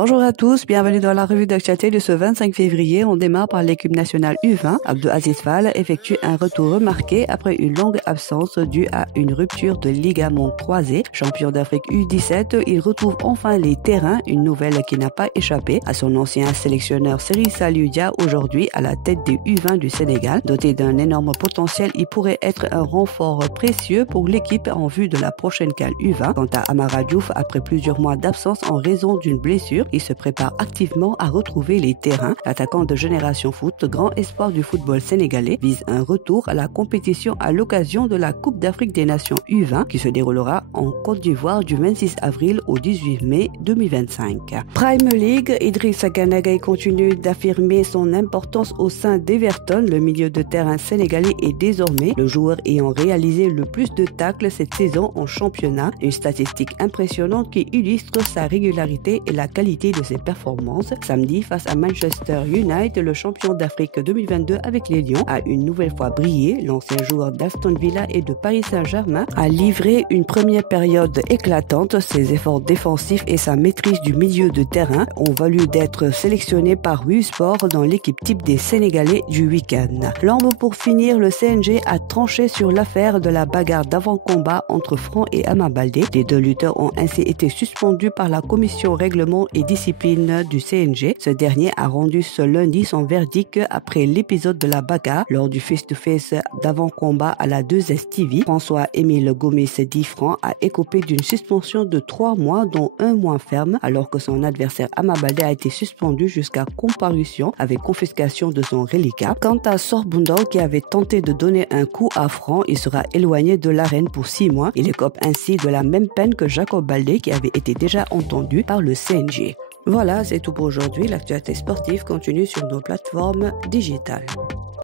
Bonjour à tous, bienvenue dans la revue d'actualité de ce 25 février. On démarre par l'équipe nationale U20. Abdou Aziz Fall effectue un retour remarqué après une longue absence due à une rupture de ligament croisé. Champion d'Afrique U17, il retrouve enfin les terrains, une nouvelle qui n'a pas échappé à son ancien sélectionneur Serigne Saliou Dia, aujourd'hui à la tête des U20 du Sénégal. Doté d'un énorme potentiel, il pourrait être un renfort précieux pour l'équipe en vue de la prochaine CAN U20. Quant à Amara Diouf, après plusieurs mois d'absence en raison d'une blessure, il se prépare activement à retrouver les terrains. L'attaquant de Génération Foot, grand espoir du football sénégalais, vise un retour à la compétition à l'occasion de la Coupe d'Afrique des Nations U20 qui se déroulera en Côte d'Ivoire du 26 avril au 18 mai 2025. Prime League, Idrissa Gana Gueye continue d'affirmer son importance au sein d'Everton. Le milieu de terrain sénégalais est désormais le joueur ayant réalisé le plus de tacles cette saison en championnat, une statistique impressionnante qui illustre sa régularité et la qualité de ses performances. Samedi, face à Manchester United, le champion d'Afrique 2022 avec les Lions a une nouvelle fois brillé. L'ancien joueur d'Aston Villa et de Paris Saint-Germain a livré une première période éclatante. Ses efforts défensifs et sa maîtrise du milieu de terrain ont valu d'être sélectionné par Wii Sport dans l'équipe type des Sénégalais du week-end. Lambe pour finir, le CNG a tranché sur l'affaire de la bagarre d'avant-combat entre Franc et Ama Baldé. Les deux lutteurs ont ainsi été suspendus par la commission règlement et discipline du CNG. Ce dernier a rendu ce lundi son verdict après l'épisode de la bagarre lors du face-to-face d'avant-combat à la 2S TV. François-Émile Gomis dit Franc a écopé d'une suspension de 3 mois dont 1 mois ferme, alors que son adversaire Ama Baldé a été suspendu jusqu'à comparution avec confiscation de son reliquat. Quant à Sorboundo qui avait tenté de donner un coup à Franc, il sera éloigné de l'arène pour 6 mois. Il écope ainsi de la même peine que Jacob Baldé qui avait été déjà entendu par le CNG. Voilà, c'est tout pour aujourd'hui. L'actualité sportive continue sur nos plateformes digitales.